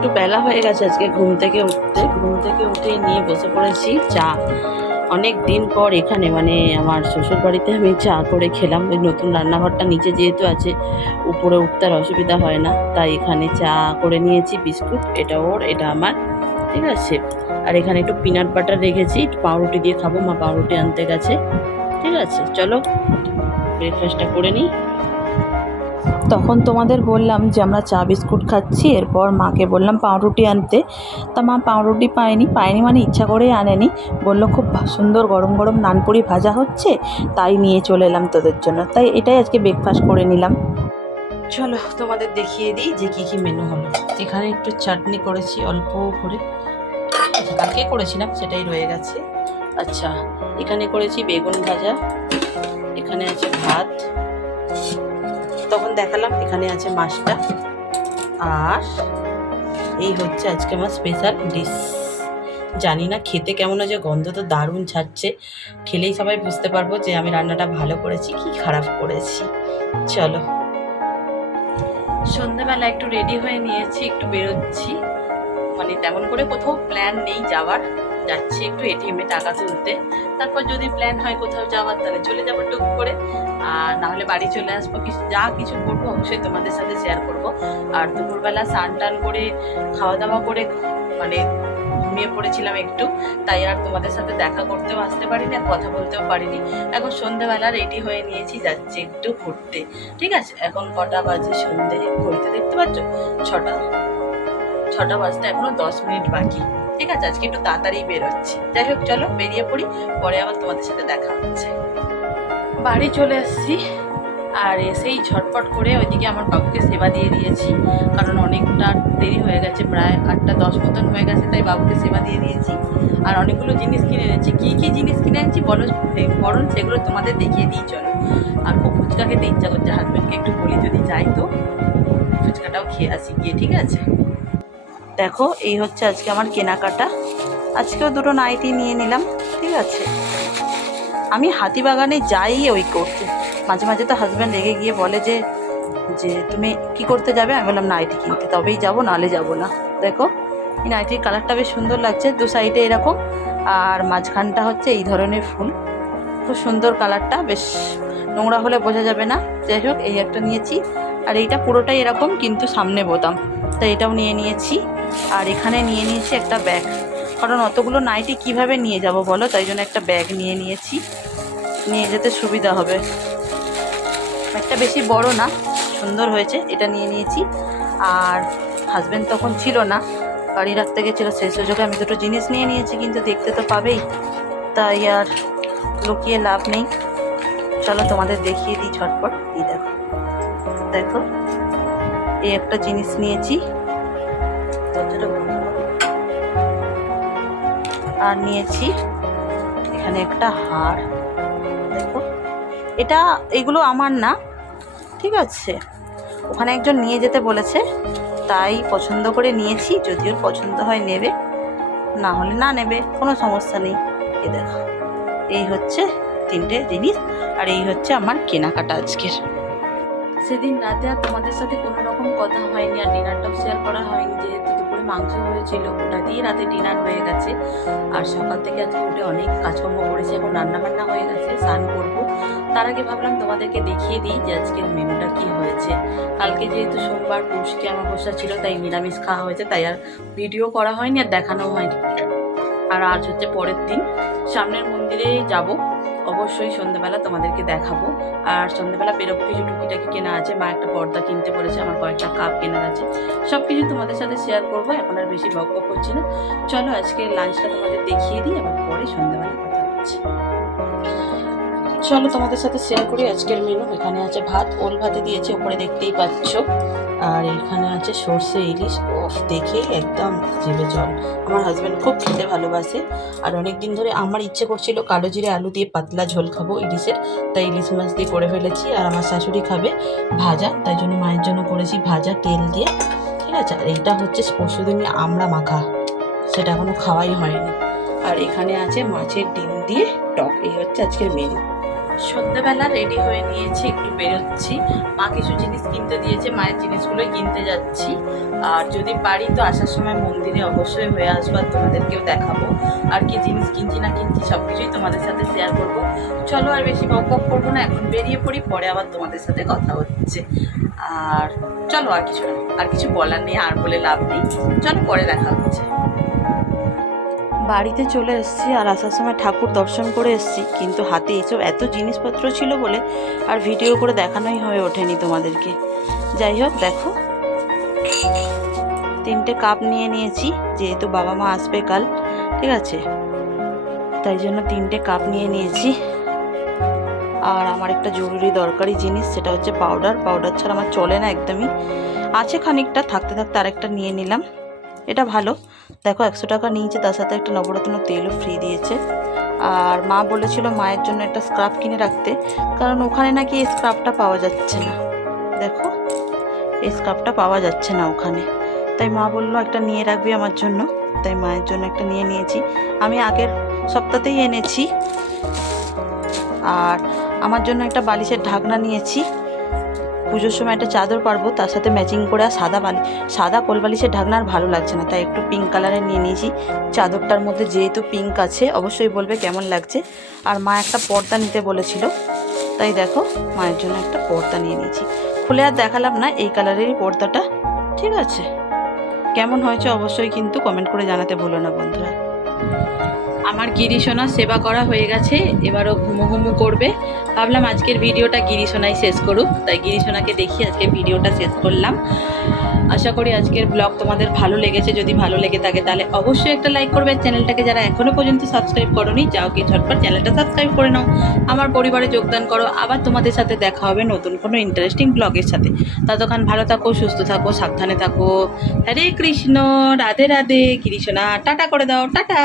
একটু বেলা হয়ে গেছে আজকে ঘুম থেকে উঠতে। ঘুম থেকে উঠে নিয়ে বসে পড়েছি চা। অনেক দিন পর এখানে মানে আমার শ্বশুর বাড়িতে আমি চা করে খেলাম। ওই নতুন রান্নাঘরটা নিচে যেহেতু আছে, উপরে উঠতে আর অসুবিধা হয় না। তাই এখানে চা করে নিয়েছি, বিস্কুট, এটা ওর, এটা আমার, ঠিক আছে? আর এখানে একটু পিনাট বাটার রেখেছি, একটু পাউরুটি দিয়ে খাব, মা পাউরুটি আনতে গেছে, ঠিক আছে? চলো ব্রেকফাস্টটা করে নিই। তখন তোমাদের বললাম যে আমরা চা বিস্কুট খাচ্ছি, এরপর মাকে বললাম পাউরুটি আনতে। তা মা পাউরুটি পায়নি পায়নি মানে ইচ্ছা করেই আনেনি। বলল, খুব সুন্দর গরম গরম নানপুরি ভাজা হচ্ছে, তাই নিয়ে চলে এলাম তোদের জন্য। তাই এটাই আজকে ব্রেকফাস্ট করে নিলাম। চলো, তোমাদের দেখিয়ে দিই যে কী কী মেনু হলো। এখানে একটু চাটনি করেছি, অল্প করে। কালকে করেছিলাম, সেটাই রয়ে গেছে। আচ্ছা এখানে করেছি বেগুন ভাজা। এখানে আছে ভাত। তখন দেখালাম, এখানে আছে মাছটা। আর এই হচ্ছে আজকে আমার স্পেশাল ডিশ জানি না খেতে কেমন আছে গন্ধ তো দারুণ ছাড়ছে। খেলেই সবাই বুঝতে পারব যে আমি রান্নাটা ভালো করেছি, কি খারাপ করেছি। চলো। সন্ধ্যাবেলা একটু রেডি হয়ে নিয়েছি, একটু বেরোচ্ছি। মানে তেমন করে কোথাও প্ল্যান নেই যাওয়ার। যাচ্ছি একটু এটিএমে টাকা তুলতে। তারপর যদি প্ল্যান হয় কোথাও যাওয়ার, তাহলে চলে যাব টুক করে। আর নাহলে বাড়ি চলে আসব। কিছু, যা কিছু করব অবশ্যই তোমাদের সাথে শেয়ার করব। আর দুপুরবেলা স্নান টান করে খাওয়া দাওয়া করে মানে ঘুমিয়ে পড়েছিলাম একটু। তাই আর তোমাদের সাথে দেখা করতেও আসতে পারিনি আর কথা বলতেও পারিনি। এখন সন্ধেবেলা রেডি হয়ে নিয়েছি, যাচ্ছি একটু ঘুরতে। ঠিক আছে? এখন কটা বাজে সন্ধে। ঘুরতে দেখতে পাচ্ছ? ছটা। ছটা বাজতে এখনও দশ মিনিট বাকি। ঠিক আছে, আজকে একটু তাড়াতাড়ি বেরোচ্ছি। যাই হোক, চলো বেরিয়ে পড়ি, পরে আবার তোমাদের সাথে দেখা হচ্ছে। বাড়ি চলে এসেছি আর এসেই ঝটপট করে ওইদিকে আমার বাবুকে সেবা দিয়ে দিয়েছি, কারণ অনেকটা দেরি হয়ে গেছে, প্রায় আটটা দশ মতন হয়ে গেছে, তাই বাবুকে সেবা দিয়ে দিয়েছি। আর অনেকগুলো জিনিস কিনে এনেছি। কী কী জিনিস কিনে এনেছি বলো বরং সেগুলো তোমাদের দেখিয়ে দিই, চলো। আর খুব ফুচকা খেতে ইচ্ছা করছে হাজব্যান্ডকে একটু বলি, যদি যাই তো। ফুচকাটাও খেয়ে আসি গিয়ে, ঠিক আছে? দেখো, এই হচ্ছে আজকে আমার কেনাকাটা। আজকেও দুটো নাইটি নিয়ে নিলাম, ঠিক আছে? আমি হাতিবাগানে যাই ওই করতে। মাঝে মাঝে তো হাজব্যান্ড রেগে গিয়ে বলে যে যে তুমি কি করতে যাবে? আমি বললাম, নাইটি কিনতে। তবেই যাব, নাহলে যাব না। দেখো, এই নাইটির কালারটা বেশ সুন্দর লাগছে, দু সাইডে এরকম। আর মাঝখানটা হচ্ছে এই ধরনের ফুল। খুব সুন্দর কালারটা বেশ নোংরা হলে বোঝা যাবে না। যাই হোক, এই একটা নিয়েছি। আর এইটা পুরোটাই এরকম, কিন্তু সামনে বোতাম। তো এটাও নিয়ে নিয়েছি। আর এখানে নিয়ে নিয়েছি একটা ব্যাগ। কারণ অতগুলো নাইটি কীভাবে নিয়ে যাব বলো? তাই জন্য একটা ব্যাগ নিয়ে নিয়েছি। নিয়ে যেতে সুবিধা হবে। একটা বেশি বড় না, সুন্দর হয়েছে, এটা নিয়ে নিয়েছি। আর হাজব্যান্ড তখন ছিল না গাড়ি রাখতে গেছিল, সেই সুযোগে আমি দুটো জিনিস নিয়ে নিয়েছি, কিন্তু দেখতে তো পাবেই। তাই আর লুকিয়ে লাভ নেই। চলো তোমাদের দেখিয়ে দিই ঝটপট। এই দেখো। দেখো, এই একটা জিনিস নিয়েছি। আর নিয়েছি এখানে একটা হার। দেখো। এটা, এগুলো আমার না, ঠিক আছে। ওখানে একজন নিয়ে যেতে বলেছে, তাই পছন্দ করে নিয়েছি যদি ওর পছন্দ হয় নেবে, না হলে না নেবে, কোনো সমস্যা নেই। এ দেখো, এই হচ্ছে তিনটে জিনিস, আর এই হচ্ছে আমার কেনাকাটা আজকের। সেদিন রাতে আর তোমাদের সাথে কোনো রকম কথা হয়নি, আর ডিনারটাও শেয়ার করা হয়নি দুপুরে মাংস হয়েছিল, ওটা দিয়ে রাতে ডিনার হয়ে গেছে। আর সকাল থেকে আজকে উঠে অনেক কাজকর্ম করেছি, এখন রান্না বান্না হয়ে গেছে, স্নান করব। তার আগে ভাবলাম তোমাদেরকে দেখিয়ে দিই যে আজকের মেনুটা কি হয়েছে। কালকে যেহেতু সোমবার পুষকে অমাবস্যা ছিল, তাই নিরামিষ খাওয়া হয়েছে, তাই আর ভিডিও করা হয়নি আর দেখানো হয়নি। আর আজ হচ্ছে পরের দিন, সামনের মন্দিরে যাব। অবশ্যই সন্ধ্যাবেলা তোমাদেরকে দেখাবো। আর সন্ধ্যাবেলা বেরোবো কিছু টুকিটাকি কেনা আছে, মা একটা পর্দা কিনতে বলেছে, আমার কয়েকটা কাপ কেনার আছে। সব কিছু তোমাদের সাথে শেয়ার করব, এখন আর বেশি বক করছি না। চলো আজকে লাঞ্চটা তোমাদের দেখিয়ে দিই আবার পরে সন্ধ্যাবেলা কথা হচ্ছে। চলো তোমাদের সাথে শেয়ার করি। আজকের মেনু এখানে আছে ভাত। ওল ভাতে দিয়েছে, ওপরে দেখতেই পাচ্ছ। আর এখানে আছে সর্ষে ইলিশ। ওফ দেখে একদম জিভে জল। আমার হাজব্যান্ড খুব খেতে ভালোবাসে। আর অনেক দিন ধরে আমার ইচ্ছে করছিল কালো জিরে আলু দিয়ে পাতলা ঝোল খাব ইলিশের। তাই ইলিশ মাছ দিয়ে করে ফেলেছি। আর আমার শাশুড়ি খাবে ভাজা। তাই জন্য মায়ের জন্য করেছি ভাজা তেল দিয়ে। ঠিক আছে? আর এইটা হচ্ছে পরশুদিনে আমরা মাখা। সেটা এখনও খাওয়াই হয়নি। আর এখানে আছে মাছের ডিম দিয়ে টক। এই হচ্ছে আজকের মেনু সন্ধ্যেবেলা রেডি হয়ে নিয়েছি, একটু বেরোচ্ছি। মা কিছু জিনিস কিনতে দিয়েছে, মায়ের জিনিসগুলোই কিনতে যাচ্ছি। আর যদি পারি তো আসার সময় মন্দিরে অবশ্যই হয়ে আসব আর তোমাদেরকেও দেখাবো। আর কি জিনিস কিনছি না কিনছি সব কিছুই তোমাদের সাথে শেয়ার করব। চলো আর বেশি বক বক করব না, এখন বেরিয়ে পড়ি, পরে আবার তোমাদের সাথে কথা হচ্ছে। আর চলো আর কিছু আর কিছু বলার নেই, আর বলে লাভ নেই। চলো পরে দেখা হচ্ছে। বাড়িতে চলে এসেছি আর আসার সময় ঠাকুর দর্শন করে এসেছি। কিন্তু হাতে এইসব এত জিনিসপত্র ছিল বলে আর ভিডিও করে দেখানোই হয়ে ওঠেনি তোমাদেরকে। যাই হোক, দেখো। তিনটে কাপ নিয়ে নিয়েছি, যেহেতু বাবা মা আসবে কাল, ঠিক আছে? তাই জন্য তিনটে কাপ নিয়ে নিয়েছি। আর আমার একটা জরুরি দরকারি জিনিস, সেটা হচ্ছে পাউডার। পাউডার ছাড়া আমার চলে না একদমই। আছে খানিকটা, থাকতে থাকতে আরেকটা নিয়ে নিলাম। এটা ভালো। দেখো, একশো টাকা নিয়েছে, তার সাথে একটা নবরত্ন তেলও ফ্রি দিয়েছে। আর মা বলেছিল মায়ের জন্য একটা স্ক্রাব কিনে রাখতে, কারণ ওখানে নাকি এই স্ক্রাবটা পাওয়া যাচ্ছে না। দেখো, এই স্ক্রাবটা পাওয়া যাচ্ছে না ওখানে। তাই মা বলল, একটা নিয়ে রাখবি আমার জন্য। তাই মায়ের জন্য একটা নিয়ে নিয়েছি। আমি আগের সপ্তাহতেই এনেছি। আর আমার জন্য একটা বালিশের ঢাকনা নিয়েছি। পুজোর সময় একটা চাদর পারব, তার সাথে ম্যাচিং করে আর সাদা বালি সাদা কোলবালিশের ঢাকনা আর ভালো লাগছে না, তাই একটু পিঙ্ক কালারের নিয়ে নিয়েছি। চাদরটার মধ্যে যেহেতু পিঙ্ক আছে, অবশ্যই বলবে কেমন লাগছে। আর মা একটা পর্দা নিতে বলেছিল, তাই দেখো, মায়ের জন্য একটা পর্দা নিয়ে নিয়েছি। খুলে আর দেখালাম না, এই কালারেরই পর্দাটা, ঠিক আছে। কেমন হয়েছে অবশ্যই কিন্তু কমেন্ট করে জানাতে ভুলো না বন্ধুরা। আমার গিরিশোনা সেবা করা হয়ে গেছে, এবারও ঘুমো ঘুমু করবে। ভাবলাম আজকের ভিডিওটা গিরিশোনাই শেষ করুক, তাই গিরিশোনাকে দেখি আজকে ভিডিওটা শেষ করলাম। আশা করি আজকের ব্লগ তোমাদের ভালো লেগেছে, যদি ভালো লেগে থাকে তাহলে অবশ্যই একটা লাইক করবে। চ্যানেলটাকে যারা এখনও পর্যন্ত সাবস্ক্রাইব করোনি, যাও কি ঝটপট চ্যানেলটা সাবস্ক্রাইব করে নাও। আমার পরিবারে যোগদান করো, আবার তোমাদের সাথে দেখা হবে নতুন কোনো ইন্টারেস্টিং ব্লগের সাথে। ততক্ষণ ভালো থাকো, সুস্থ থাকো, সাবধানে থাকো। হরে কৃষ্ণ, রাধে রাধে কৃষ্ণা টাটা করে দাও, টাটা।